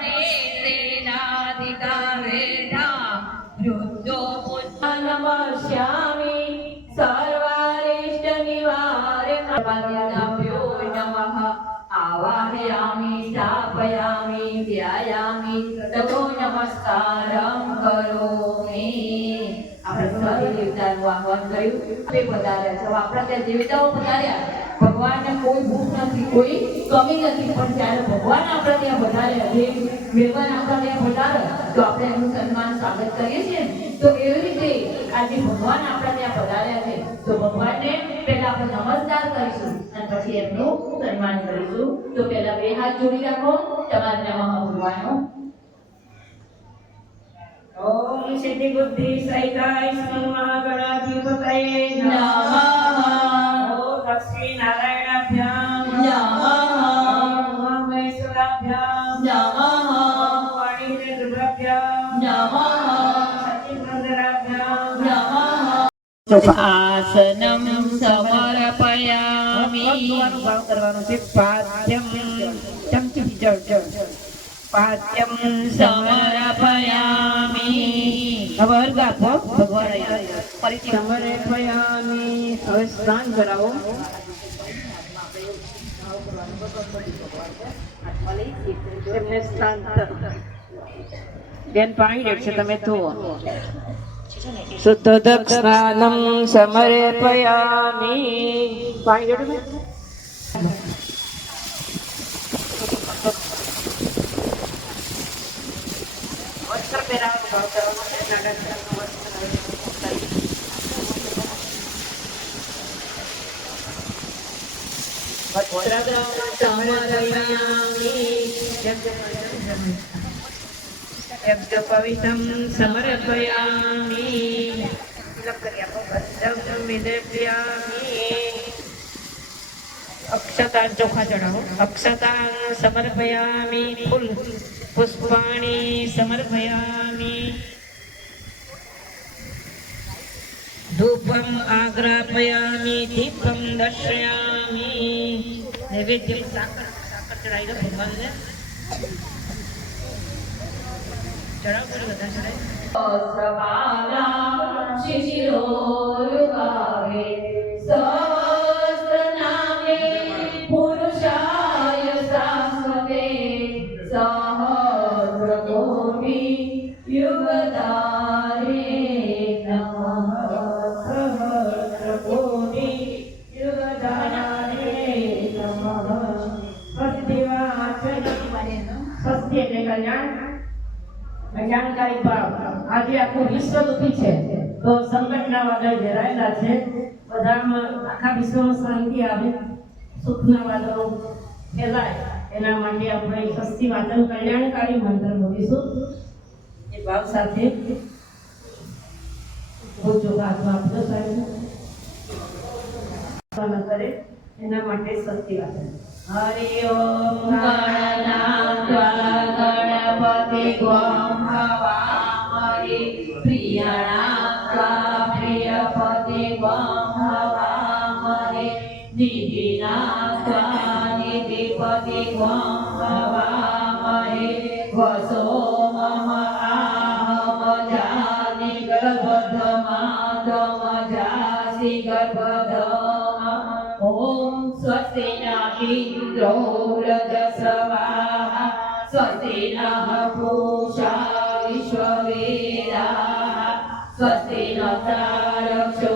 गणेशेनाधिका वेदा वृद्धो नमस्यामि सर्वारिष्ट निवारणाभ्यो नमः आवाहयामि स्थापयामि ध्यायामि ततो नमस्कारं करोमि। આપણે દેવતાનું આહવાન કર્યું તે પધાર્યા છે આપણા ત્યાં દેવતાઓ પધાર્યા ભગવાનને કોઈ ભૂખ નથી કોઈ કમી નથી પણ જ્યારે ભગવાન આપણા ત્યાં પધાર્યા દેવ ભગવાન આપણા ત્યાં પધારે તો આપણે એનું સન્માન સ્વાગત કરીએ છીએ તો એવી રીતે આજે ભગવાન આપણા ત્યાં પધાર્યા છે તો ભગવાનને પહેલા આપણે નમસ્કાર કરીશું અને પછી એમનું સન્માન કરીશું તો પહેલા બે હાથ જોડી રાખો તમારે નમઃ બોલવાનો ओम सिद्धि बुद्धि सहिताय महागणाधिपतये नमः ओम लक्ष्मी नारायणाभ्याम नमः उमामहेश्वराभ्याम नमः वाणीन्द्रभ्याम नमः सचिन्द्राभ्याम नमः आसनं समर्पयामि भाव करवानो છે પાદ્યમ ચમચી જળ पाद्यम समर्पयामि अब अर्घ आपो भगवान समर्पयामि હવે સ્નાન કરાવો તેમને સ્નાન બેન પાણી રેડશે તમે ધોવો શુદ્ધ સ્નાનમ સમર્પયામિ પાણી રેડો वस्त्र पहरावा भाव करवानो છે નાગરકરનો वस्त्र पवित्रं समर्पयामि भद्रं विदर्पयामि अक्षता चोखा चढ़ाओ अक्षता समर्पयामि फूल पुष्पाणि समर्पयामि धूपम् आग्रापयामि दीपं दर्शयामि नैवेद्यं साकर चढ़ाई दो भगवान ने चढ़ाओ बोलो बता चढ़ाई सहस्रपाला शिशिरोरुकावे सहस्रनामे पुरुषाय शाश्वते सहस्रकोटि युगधारे नमः सहस्रकोटि युगधारे नमः સ્વસ્તિ એટલે કલ્યાણ કલ્યાણકારી ભાવ આજે આખું વિશ્વ દુઃખી છે તો સંકટના વાદળ ઘેરાયેલા છે બધામાં આખા વિશ્વમાં શાંતિ આવે સુખના વાદળો ફેલાય એના માટે આપણે સ્વસ્તિ વાદન કલ્યાણકારી મંત્ર બોલીશું એ ભાવ સાથે બોજો હાથમાં આપજો સાહેબ કરે એના માટે સ્વસ્તિ વાદન हरि ओम गणनात्वा गणपति त्वं हवामहे प्रियणात्वा प्रियपति त्वं हवामहे निधिनात्वा निधिपति त्वं हवामहे वसो मम आहमजानि गर्भधमादमजासि गर्भधम ओम स्वस्ति न इंद्रो रजस्रवाः स्वस्ति नः पूषा विश्ववेदाः स्वस्ति न तारक्षो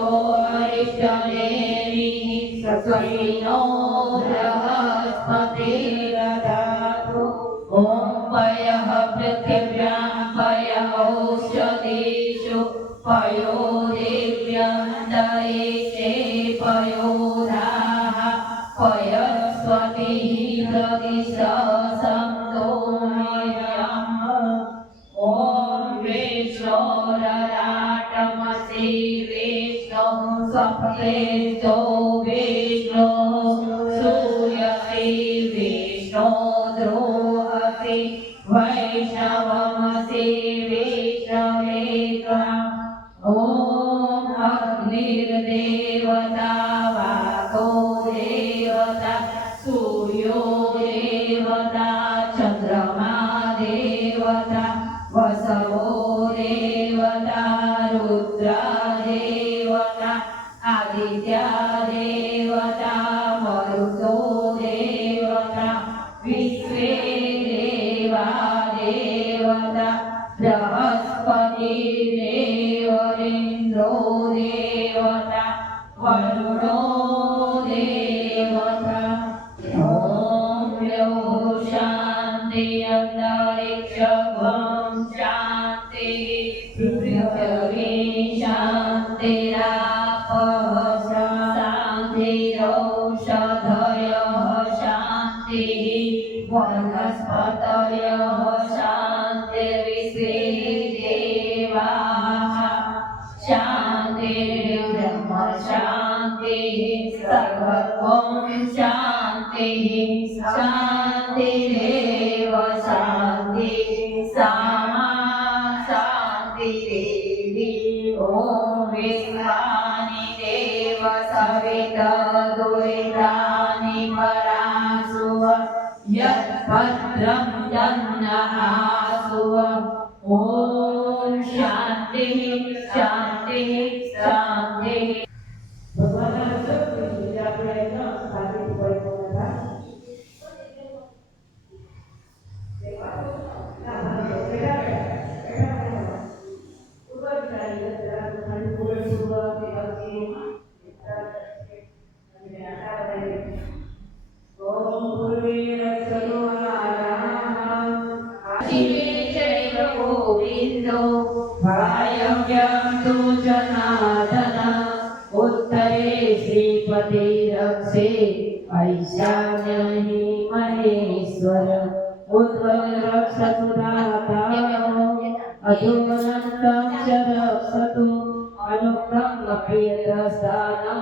अरिष्टनेमिः स्वस्ति नो बृहस्पतिर्दधातु ॐ पयः पृथिव्यां पयः औषधीषु पयो देव्यन्दयेते पयोधाः पयस्वती प्रतिशसन्तोम्यम् ॐ विष्णोरराटमसि विष्णो स्वप्नेतो विष्णो सूर्यसि विष्णो द्रोहसि वैष्णवमसि विष्णवेत्वा ॐ अग्निर्देवता वाको देवता सूर्यो देवता चन्द्रमा देवता बृहस्पतिर्देवरिन्द्रो देवता वरुणो देवता ॐ यो शान्ति अन्तरिक्षं शान्ति पृथिवी शान्तिरापः शान्तिरौषधयः शान्तिः वनस्पतयः शान्तिर्विश्वे देवाः शान्तिर्ब्रह्म शान्तिः सर्वं शान्तिः शान्तिरेव शान्तिः सामा शान्तिरेवि ॐ विश्वानि देव सविता दुरितानि परासुव यद्भद्रं दन्नहासुव ॐ शान्तिः शान्तिः शान्तिः ભગવાનના દર્શન આપણે સારી પરિપૂર્ણતા गोविन्दो वायव्यं जनार्दन उत्तरे श्रीपति रक्षे ऐशान्ये महेश्वर उद्वरक्षतु दातारो अधोनन्तं च रक्षतु अनुक्तं लभ्येतस्थानं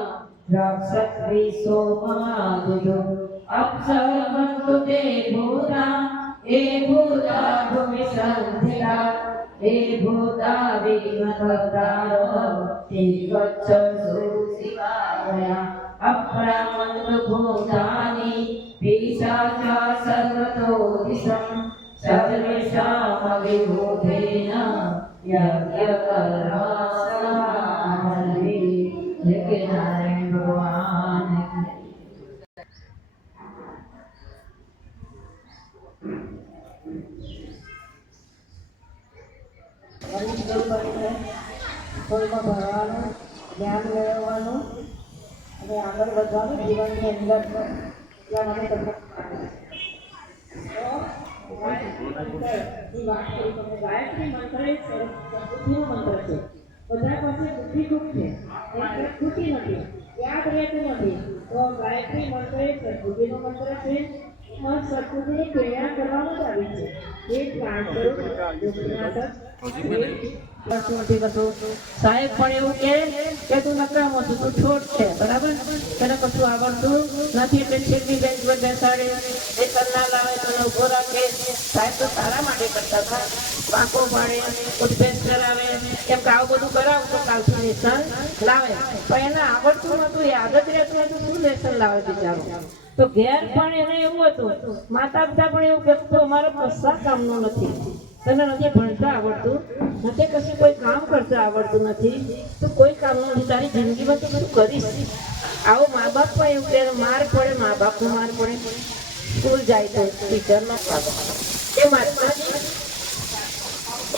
रक्षत्रि सोमादुदो अक्षरवन्तु ते भूता ये भूता भूमि संस्थिता ये भूता विघ्नकर्तारो ते गच्छन्तु शिवाय अप्रामन्तु भूतानि पिशाचा सर्वतो दिशं सर्वेषामविभूतेन यज्ञकर्मसमाहरि जय नारायण भगवान સ્કૂલમાં ભણવાનું જ્ઞાન મેળવવાનું અને આગળ વધવાનું જીવનની અંદર એટલા માટે તમને ગાયત્રી મંત્ર એક બુદ્ધિનો મંત્ર છે. બધા પાસે બુદ્ધિ ખૂબ છે, ખૂટી નથી, યાદ રહેતું નથી. તો ગાયત્રી મંત્ર એક સદબુદ્ધિનો મંત્ર છે. સદબુદ્ધિની પ્રેરણા કરવામાં જ આવી છે. એ પ્રાણ સ્વરૂપ સાહેબ પણ એવું કે તું નકામો છું, તું છોડ છે, બરાબર, તને કશું આવડતું નથી એટલે છેલ્લી બેન્ચ પર બેસાડે, લેસન ના લાવે તને ઉભો રાખે. સાહેબ તો તારા માટે કરતા હતા, વાંકો પાડે, ઉઠબેસ કરાવે, કેમ કે આવું બધું કરાવું તો કાલથી લેસન લાવે. પણ એને આવડતું નતું, એ આદત રહેતું હતું, શું લેસન લાવે બિચારો. તો ઘેર પણ એને એવું હતું, માતા પિતા પણ એવું કહેતું અમારો કશા કામનું નથી, તને નથી ભણતા આવડતું, નથી કશું કોઈ કામ કરતા આવડતું નથી, તો કોઈ કામનું નથી, તારી જિંદગીમાં તો બધું કરીશ. આવો મા બાપ પણ એવું કહે, માર પડે, મા બાપનો માર પડે, સ્કૂલ જાય તો ટીચરનો એ માતાજી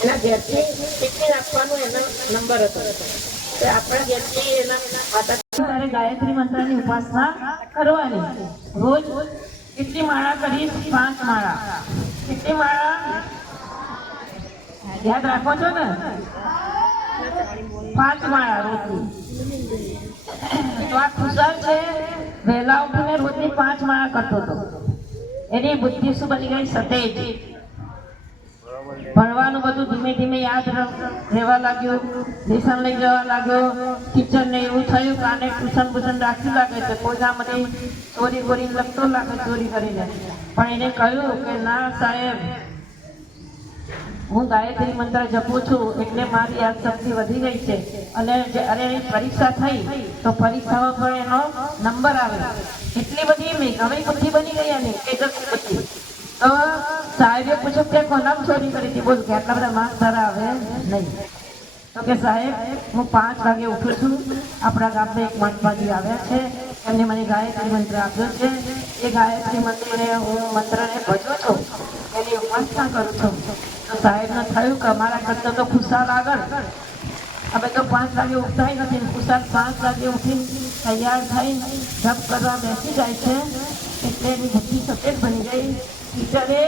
એના ઘેરથી ટિફિન આપવાનું એનો નંબર હતો. તો આપણા ઘેરથી એના માતા તારે ગાયત્રી મંત્રની ઉપાસના કરવાની. રોજ કેટલી માળા કરીશ? 5 માળા. કેટલી માળા યાદ રાખો છો ને? 5 માળા રોજની. તો આ ખુશાલ છે, વહેલા ઉઠીને રોજની 5 માળા કરતો હતો. એની બુદ્ધિ શું બની ગઈ? સતેજ. ભણવાનું બધું ધીમે ધીમે યાદ રહેવા લાગ્યું, લેસન લઈ જવા લાગ્યો. ટીચરને એવું થયું કે આને ટ્યુશન રાખ્યું લાગે છે, કોઈ ગામની ચોરી બોરી લખતો લાગે, ચોરી કરીને. પણ એને કહ્યું કે ના સાહેબ, હું ગાયત્રી મંત્ર જપું છું એટલે મારી યાદશક્તિ વધી ગઈ છે, અને જ્યારે એની પરીક્ષા થઈ તો પરીક્ષામાં પણ એનો નંબર આવે. એટલી બધી મેઘાવી બુદ્ધિ બની ગઈ એની તેજસ્વી બુદ્ધિ. તો સાહેબે પૂછ્યું કે કોના ચોરી કરી હતી? બોલ કે આટલા બધા માર્ક્સ તારા આવે નહીં. તો કે સાહેબ હું 5 વાગે ઉઠું છું, આપણા ગામમાં એક મઠપાજી આવ્યા છે, એમને મને ગાયત્રી મંત્ર આપ્યો છે. એ ગાયત્રી મંત્રને હું મંત્રને ભજું છું, એની ઉપાસના કરું છું. તો સાહેબને થયું કે અમારા કરતા તો ખુશાલ આગળ. હવે તો 5 વાગે ઉઠતાય નથી. ખુશાલ 5 વાગે ઉઠી તૈયાર થઈ જપ કરવા બેસી જાય છે. એટલે એની બુદ્ધિ સફેદ બની ગઈ. ટીચરે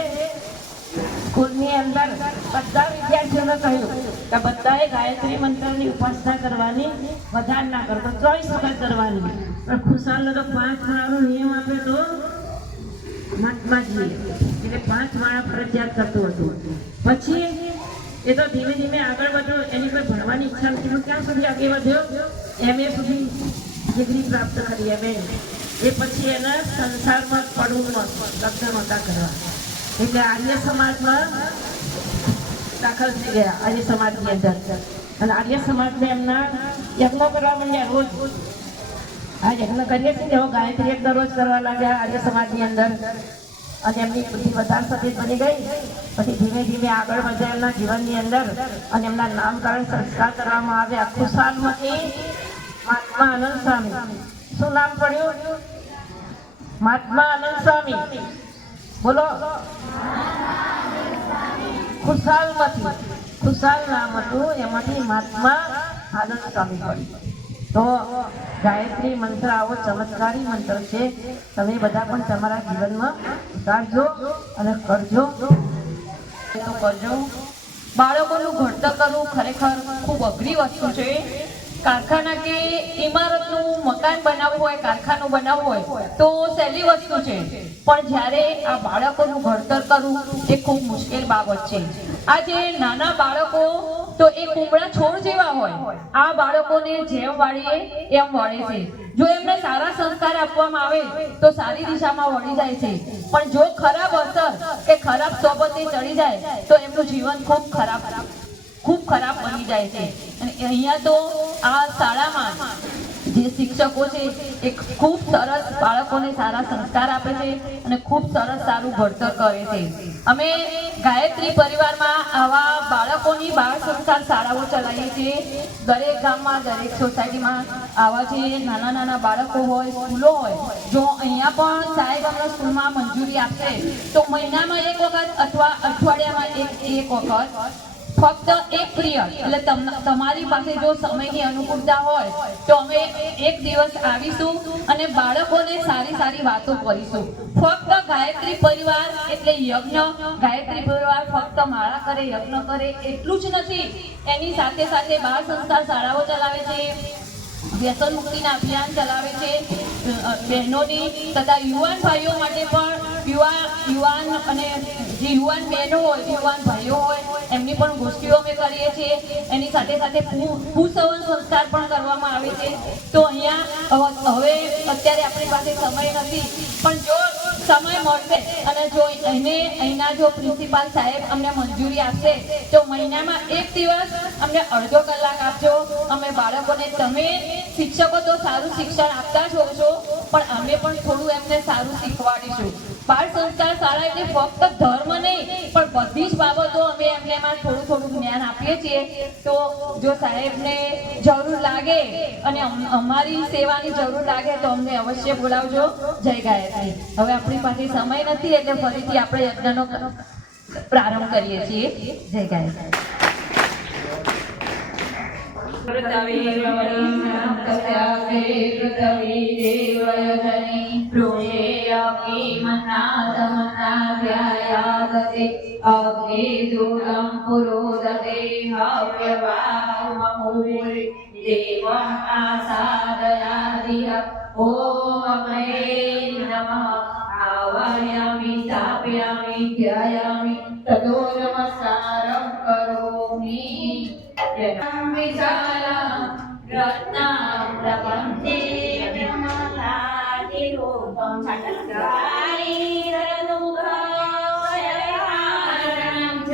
સ્કૂલની અંદર બધા વિદ્યાર્થીઓને કહ્યું કે બધાએ ગાયત્રી મંત્રની ઉપાસના કરવાની, વધારે ના કરતો 24 વખત કરવાની. પણ ખુશાલનો તો 5 માળાનો નિયમ આપે તો મહાત્માજી એટલે 5 માળા ફરજિયાત કરતું હતું. પછી એ તો ધીમે ધીમે આગળ વધ્યો. એની કોઈ ભણવાની ઈચ્છા નથી, પણ ક્યાં સુધી આગળ વધ્યો? MA સુધી ડિગ્રી પ્રાપ્ત કરી. MA એ પછી એના સંસારમાં પડવું લગ્ન નહોતા કરવા, એટલે આર્ય સમાજમાં દાખલ થઈ ગયા. આર્ય સમાજની અંદર અને આર્ય સમાજને એમના યજ્ઞો કરવા માંડ્યા. રોજ આ યજ્ઞ કરીએ છીએ તેઓ ગાયત્રી યજ્ઞ રોજ કરવા લાગ્યા આર્ય સમાજની અંદર. અને એમની બુદ્ધિ વધારે સફેદ બની ગઈ. પછી ધીમે ધીમે આગળ વધ્યા એમના જીવનની અંદર અને એમના નામકરણ સંસ્કાર કરવામાં આવ્યા. ખુશાલમાંથી મહાત્મા આનંદ સ્વામી. શું નામ પડ્યું? મહાત્મા આનંદ સ્વામી. બોલો. ખુશાલ નામ હતું, એમાંથી મહાત્મા આનંદ સ્વામી પડ્યું. તો ગાયત્રી મંત્ર આવો ચમત્કારી મંત્ર છે. તમે બધા પણ તમારા જીવનમાં ઉતારજો અને કરજો. બાળકોનું ઘડતર કરવું ખરેખર ખૂબ અઘરી વસ્તુ છે. કારખાના કે ઇમારતનું મકાન બનાવવું હોય, કારખાનું બનાવવું હોય તો સહેલી વસ્તુ છે, પણ જ્યારે આ બાળકોનું ઘડતર કરવું એ ખૂબ મુશ્કેલ બાબત છે. આ જે નાના બાળકો તો એ કુમળા છોડ જેવા હોય. આ બાળકોને જેમ વાળીએ એમ વળે છે. જો એમને સારા સંસ્કાર આપવામાં આવે તો સારી દિશામાં વળી જાય છે, પણ જો ખરાબ અસર કે ખરાબ સોબતે ચડી જાય તો એમનું જીવન ખૂબ ખરાબ બની જાય છે. અને અહીંયા તો આ શાળામાં જે શિક્ષકો છે એ ખૂબ સરસ બાળકોને સારા સંસ્કાર આપે છે અને ખૂબ સરસ સારું ઘડતર કરે છે. અમે ગાયત્રી પરિવારમાં આવા બાળકોની બાળ સંસ્કાર શાળાઓ ચલાવીએ છીએ. દરેક ગામમાં, દરેક સોસાયટીમાં આવા જે નાના બાળકો હોય, સ્કૂલો હોય, જો અહીંયા પણ સાહેબ અમને સ્કૂલમાં મંજૂરી આપશે તો મહિનામાં 1 વખત અથવા અઠવાડિયામાં એક વખત ફક્ત એક પિરિયડ, એટલે તમારી પાસે જો સમયની અનુકૂળતા હોય તો અમે એક દિવસ આવીશું અને બાળકોને સારી વાતો કરીશું. ફક્ત ગાયત્રી પરિવાર એટલે યજ્ઞ. ગાયત્રી પરિવાર ફક્ત માળા કરે, યજ્ઞ કરે એટલું જ નથી. એની સાથે બાળ સંસ્કાર શાળાઓ ચલાવે છે, વ્યસન મુક્તિના અભિયાન ચલાવે છે. બહેનોની તથા યુવાન ભાઈઓ માટે પણ યુવાન અને જે યુવાન બહેનો હોય, યુવાન ભાઈઓ હોય એમની પણ ગોષ્ઠીઓ અમે કરીએ છીએ. એની સાથે ભૂસવન સંસ્કાર પણ કરવામાં આવે છે. તો અહીંયા હવે અત્યારે આપણી પાસે સમય નથી, પણ જો સમય મળશે અને જો અહીંના જો પ્રિન્સિપાલ સાહેબ અમને મંજૂરી આપશે તો મહિનામાં 1 દિવસ અમને અડધો કલાક આપજો. અમે બાળકોને, તમે શિક્ષકો તો સારું શિક્ષણ આપતા જ હો છો, પણ અમે પણ થોડું એમને સારું શીખવાડીશું. બાળ સંસ્કાર શાળા એટલે ફક્ત ધર્મ નહીં પણ બધી જ બાબતો અમે એમનેમાં થોડું જ્ઞાન આપીએ છીએ. તો જો સાહેબને જરૂર લાગે અને અમારી સેવાની જરૂર લાગે તો અમને અવશ્ય બોલાવજો. જય ગાયત્રી. હવે આપણી પાસે સમય નથી એટલે ફરીથી આપણે યજ્ઞનો પ્રારંભ કરીએ છીએ. જય ગાયત્રી. आवाहयामि स्थापयामि ध्यायामि ततो नमस्कारं करोमि. विशालं रत्नाम्रपन्थे नमस्कारिरूपं शतकारिरनुभावयमानं च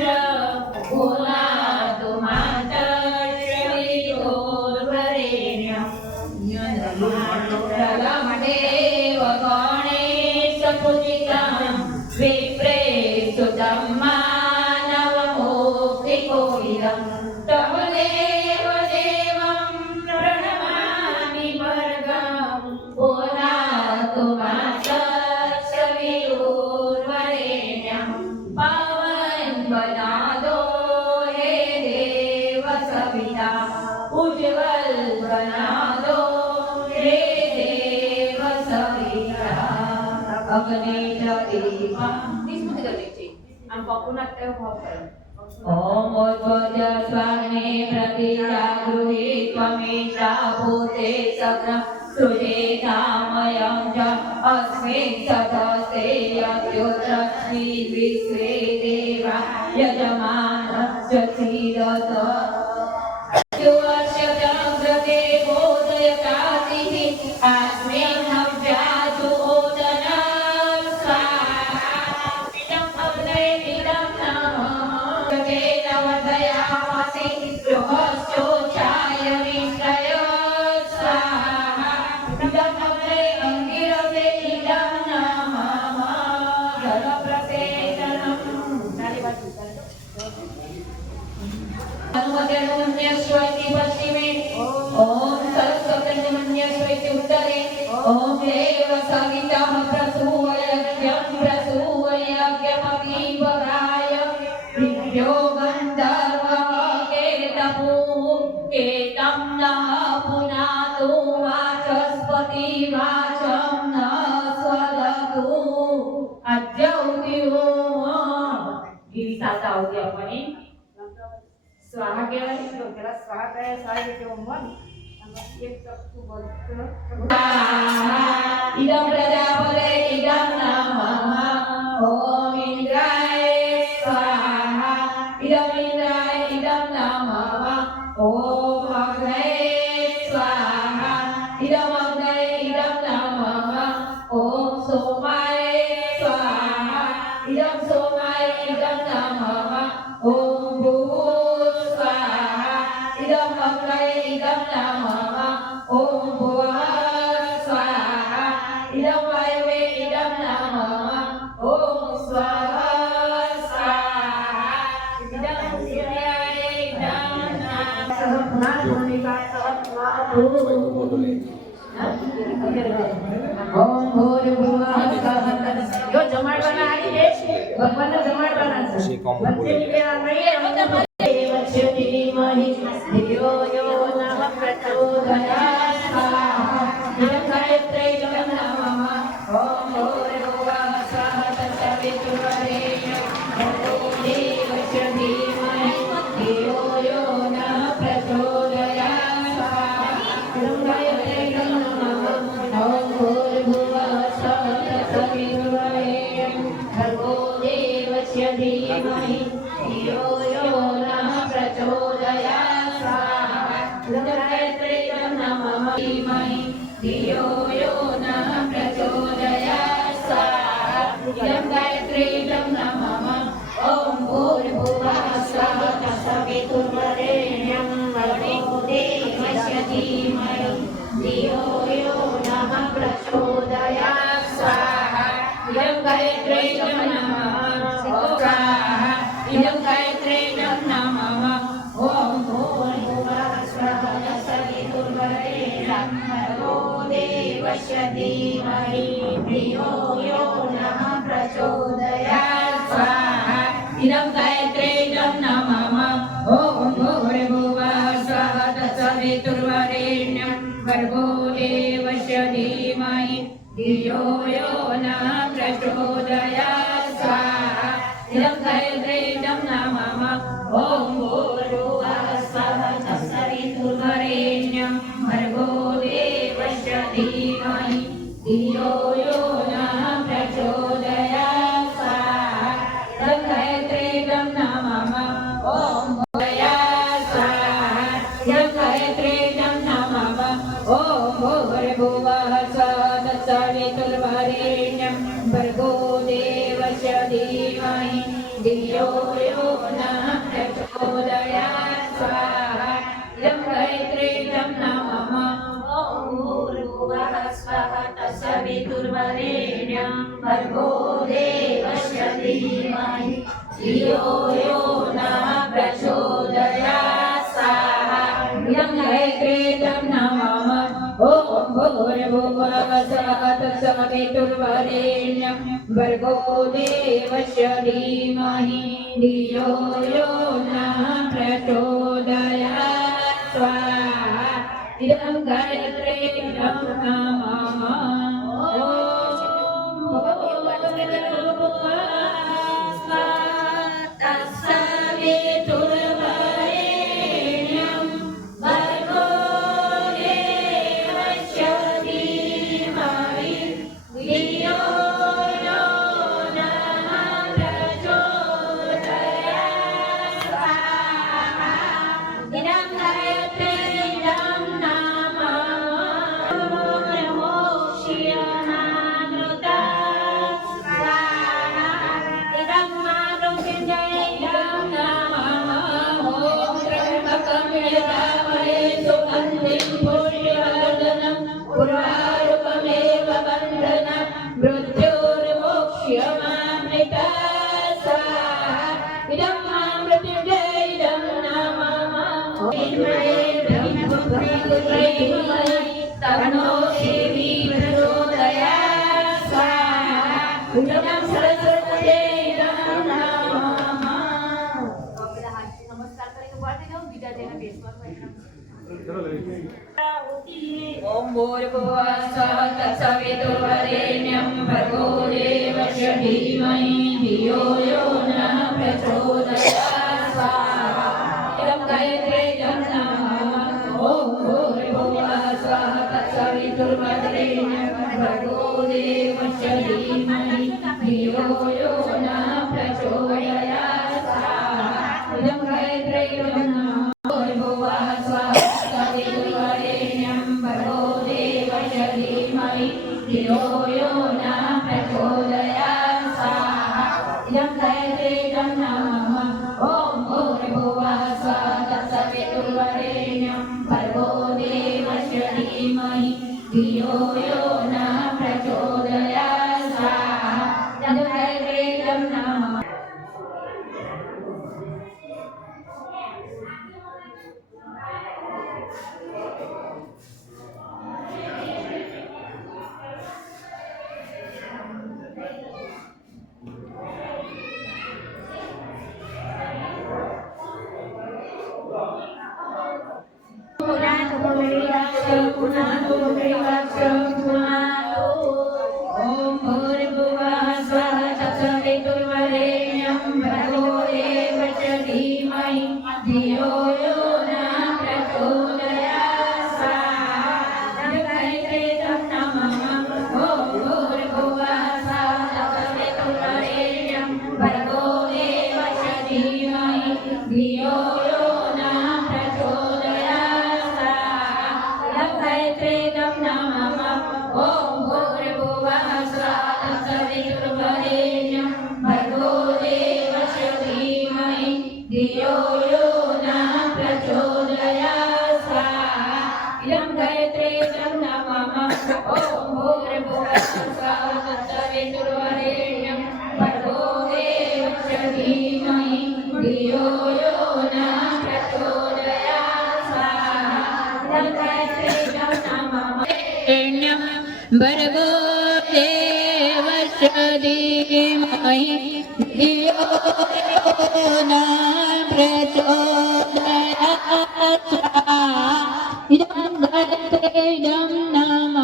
भूनातु मातर्षविदोर्वरेण्यं यन्मानुरलमदेव गणेशपूजितं विप्रेस्तुतं मानवमुक्तिकोविदं तव देव देवं प्रणमामि वर्गं पुनः पुनः तेव ॐ उद्भुज स्वाग्ने प्रतिजागृहि त्वमेषा भूते सग्न सृजेतामयं च अस्मिन् सदस्ते यद्युत्रस्मि विश्वे देवा यजमानस्य सीदत युवश्यतङ्ग्रते बोधयतातिः अस्मिन् हव्यातु ओदना स्वाहा इदं अग्ने इदं नमः तेन वर्धयामसि गृहस्थोचाय निश्चय स्वाहा इदं अग्ने अङ्गिरसे इदं नमः जलप्रसेचनम् अनुमतिर्मन्यस्वैति पश्चिमे ॐ सरस्वतीर्मन्यस्वैति उत्तरे ॐ देव सवितः प्रसूयज्ञमपि वराय दिव्यो गन्धर्वः केतपुः केतं नः पुनातु वाचस्पति वाचं न स्वदतु अद्य उद्योम गिरिसाता उद्योमनि स्वाहा कहेवाय तो પેલા સ્વાહા કયા સારી રીતે મન અને એક ચક્ષુ બંધ इदं प्रजापते इदं नमः ॐ इन्द्राय स्वाहा इदं इन्द्राय इदं नमः ॐ अग्नये स्वाहा इदं अग्नये इदं नमः ॐ सोमाय स्वाहा इदं सोमाय इदं नमः ॐ भूः स्वाहा इदं अग्नये इदं नमः ॐ भुवः स्वाहा इदं वायवे इदं नमः ॐ स्वाहा स्वाहा इदं सूर्याय इदं नमः સહ પુનાત્મનિકા સહ સ્વાહુ ॐ भूर्भुवः स्वः જો જમાડવાના આવી છે ભગવાનને જમાડવાના છે વચ્ચેની વેળા મળીએ देवस्य धीमहि धियो यो नः प्रचोदयात् स्वाहा इदं गायत्र्यै नमः ॐ भूर्भुवः स्वः तत्सवितुर्वरेण्यं भर्गो देवस्य धीमहि धियो यो नः प्रचोदयात् स्वाहा इदं गायत्र्यै नमः ॐ भूर्भुवः स्वः तत्सवितुर्वरेण्यं भर्गो देवस्य धीमहि धियो यो नः प्रचोदयात् स्वाहा इदं गायत्र्यै नमः धीमहि धियो यो नः प्रचोदयात् स्वाहा इदं गायत्र्यै नमः ॐ भूर्भुवः स्वः तत्सवितुर्वरेण्यं भर्गो देवस्य धीमहि धियो यो नः प्रचोदयात् स्वाहा इदं गायत्र्यै नमः स्वाहा इदं गायत्र्यै नमः ॐ भूर्भुवः स्वः तत्सवितुर्वरेण्यं भर्गो देवस्य धीमहि धियो यो नः प्रचोदयात् स्वाहा इदं गायत्र्यै नमः ॐ भूर्भुवः स्वः तत्सवितुर्वरेण्यं भर्गो देवस्य धीमहि धियो यो नः प्रचोदयात् स्वाहा इदं गायत्र्यै नमः ॐ भूर्भुवः स्वः तत्सवितुर्वरेण्यं भर्गो देवस्य धीमहि धियो यो नः प्रचोदयात् स्वाहा इदं गायत्र्यै नमः ॐ भूर्भुवः स्वाहा इदं गायत्र्यै नमः ॐ भूर्भुवः स्वः तत्सवितुर्वरेण्यं भर्गो देवस्य धीमहि धियो यो नः प्रचोदयात् स्वाहा इदं गायत्र्यै नमः ॐ भूर्भुवः स्वः तत्सवितुर्वरेण्यं भर्गो देवस्य धीमहि धियो यो नः प्रचोदयात् स्वाहा इदं गायत्र्यै नमः ॐ भूर्भुवः स्वः तत्सवितुर्वरेण्यं भर्गो देवस्य धीमहि धियो यो नः प्रचोदयात् स्वाहा इदं गायत्र्यै नमः ॐ भूर्भुवः स्वः તનો દેવી પ્રચોદયા સ્વાહા. ઇદં સરસ્વત્યે ઇદં નમઃ. નમસ્કાર કરીને બોલતી જાઓ, બીજા જેને બેસવાનું ઓમ ભૂર્ભુવઃ સ્વઃ તત્સવિતુર્વરેણ્યં ભર્ગો દેવસ્ય ધીમહિ ધિયો યો નઃ પ્રચોદયાत् સ્વાહા. ઇદં ગાયત્ર્यै નમઃ. ઓમ ભૂર્ભુવઃ સ્વઃ તત્સવિતુર્વરેણ્યં ભર્ગો દેવસ્ય ધીમહિ ધિયો યો નઃ પ્રચોદયાत् સ્વાહા. ઇદં ગાયત્ર્यै નમઃ. ભૂર્ભુવઃ સ્વઃ તત્સવિતુર્વરેણ્યં ભર્ગો દેવસ્ય ધીમહિ ધિયો યો નઃ પ્રચોદયાत् સ્વાહા. ઇદં ગાયત્ર્यै નમઃ. ઓમ ભૂર્ભુવઃ સ્વઃ તત્સવિતુર્વરેણ્યં ભર્ગો દેવસ્ય ધીમહિ ધિયો યો નઃ પ્રચોદયાत् સ્વાહા. ઇદં ગાયત્ર્यै નમઃ. ઓમ ભૂર્ભુવઃ સ્વઃ તત્સવિતુર્વરેણ્યં ભર્ગો દેવસ્ય ધીમહિ ધિયો યો નઃ પ્રચોદયાत् સ્વાહા. ઇદં ગાયત્ર્यै નમઃ. ઓમ ભૂર્ભુવઃ સ્વઃ તત્સવિતુર્વરેણ્યં ભર્ગો દેવસ્ય ધીમહિ ધિયો યો નઃ પ્રચોદયાत् સ્વાહા. ઇદં ગાયત્ર્यै નમઃ. ઓમ ભૂર્ભુવઃ સ્વઃ તત્સવિતુર્વરેણ્યં ભર્ગો દેવસ્ય ધીમહિ ધિયો યો નઃ પ્રચોદયાत् સ્વાહા. ઇદં ગાયત્ર્यै નમઃ. ઓમ ભૂર્ભુવઃ સ્વઃ તત્સવિતુર્વરેણ્યં ભર્ગો દેવસ્ય ધીમહિ ધિયો યો નઃ પ્રચોદયાत् સ્વાહા. ઇદં ગાયત્ર્यै નમઃ. ભર્ગો દેવસ્ય ધીમહિ ધિયો યો નઃ પ્રચોદયાत् સ્વાહા. ઇદં ગાયત્ર્यै નમઃ.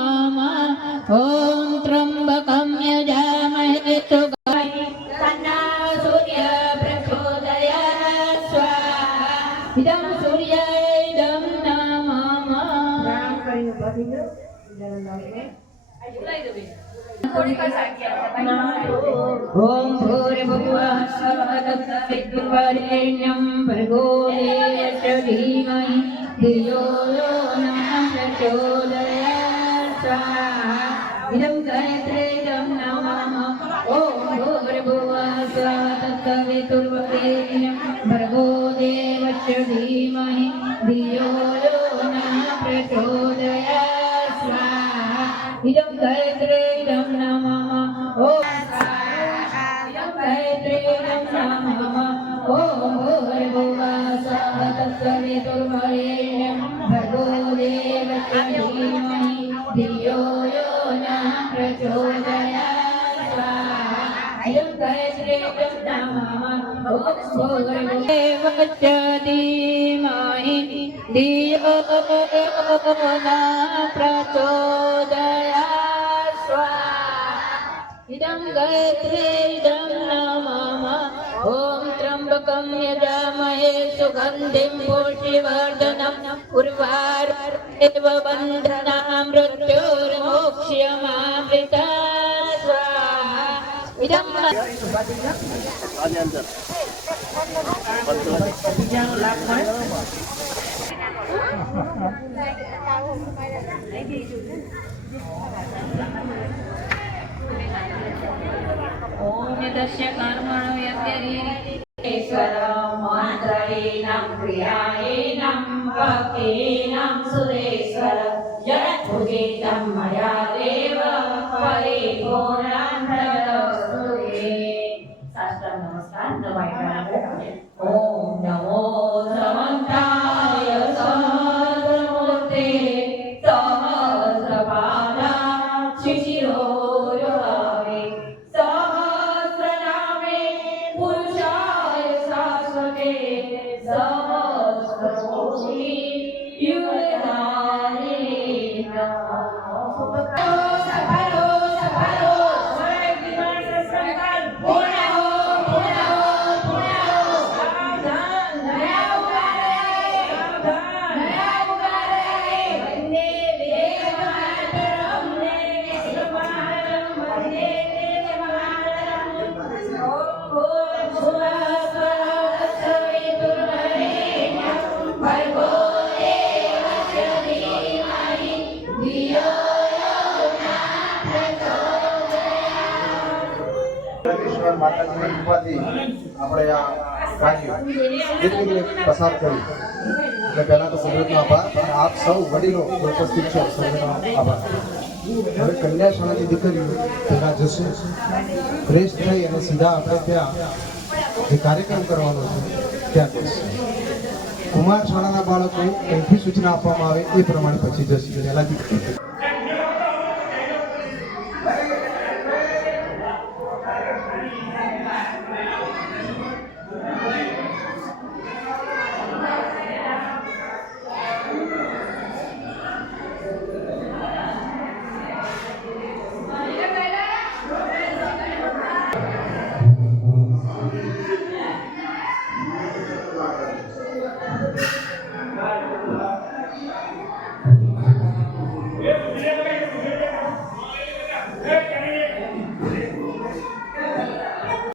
ઓમ ત્રંબકં યજામહે સુગંધિ તન્નઃ સૂર્ય પ્રચોદયાत् સ્વાહા. ઇદં સૂર્યાય નમઃ. રામ કરીને ઉભા થઈ જાઓ. બીજાના નામે. ઓમ ભૂર્ભુવઃ સ્વઃ તત્સવિતુર્વરેણ્યં ભર્ગો દેવસ્ય ધીમહિ ધિયો યો નઃ પ્રચોદયાत् સ્વાહા. ઇદં ગાયત્ર્यै નમઃ. ઓમ ભૂર્ભુવઃ સ્વઃ તત્સવિતુર્વરેણ્યં ભર્ગો દેવસ્ય ધીમહિ ધિયો યો નઃ પ્રચોદયાत् સ્વાહા. ઇદં ગાયત્ર્यै નમઃ. ઓમ ઇદં ગાયત્ર્यै નમઃ. ઓમ ભૂર્ભુવઃ સ્વઃ તત્સવિતુર્વરેણ્યં ભર્ગો દેવસ્ય ધીમહિ ધિયો યો નઃ પ્રચોદયાत् સ્વાહા. ઇદં ગાયત્ર્यै નમઃ. ઓમ ભૂર્ભુવઃ દેવસ્ય ધીમહિ ધિયો યો નઃ પ્રચોદયાत् સ્વાહા. ઇદં ગાયત્ર્यै નમઃ. ઓમ ત્રંબકં યજામહે સુગંધિં પુષ્ટિવર્ધનં ઉર્વારુકમિવ બંધનાં મૃત્યોર્મોક્ષ્યમામૃતાत् સ્વાહા. ઇદં બીજાનો લાભ મળે. ઓમ તસ્ય કર્મણો ईश्वरं मात्रैनं क्रियायेनं भक्तेनं सुरेश्वर जगद्भुजितं मया देव परिपूर्णं प्रदस्तुते। साष्टांग नमस्कार दबाई ओम नमो समन्ताय ઈશ્વર માતાજીની કૃપાથી આપણે આ કાર્ય જેટલી પસાર કર્યું એટલે પહેલા તો કુદરતનો આભાર અને આપ સૌ વડીલો ઉપસ્થિત છો સૌનો આભાર. હવે કન્યા શાળાની દીકરીઓ ભેગા જશે ફ્રેશ થઈ અને સીધા આપણે ત્યાં જે કાર્યક્રમ કરવાનો છે ત્યાં જશે. કુમાર શાળાના બાળકો કંઈથી સૂચના આપવામાં આવે એ પ્રમાણે પછી જશે. પહેલાથી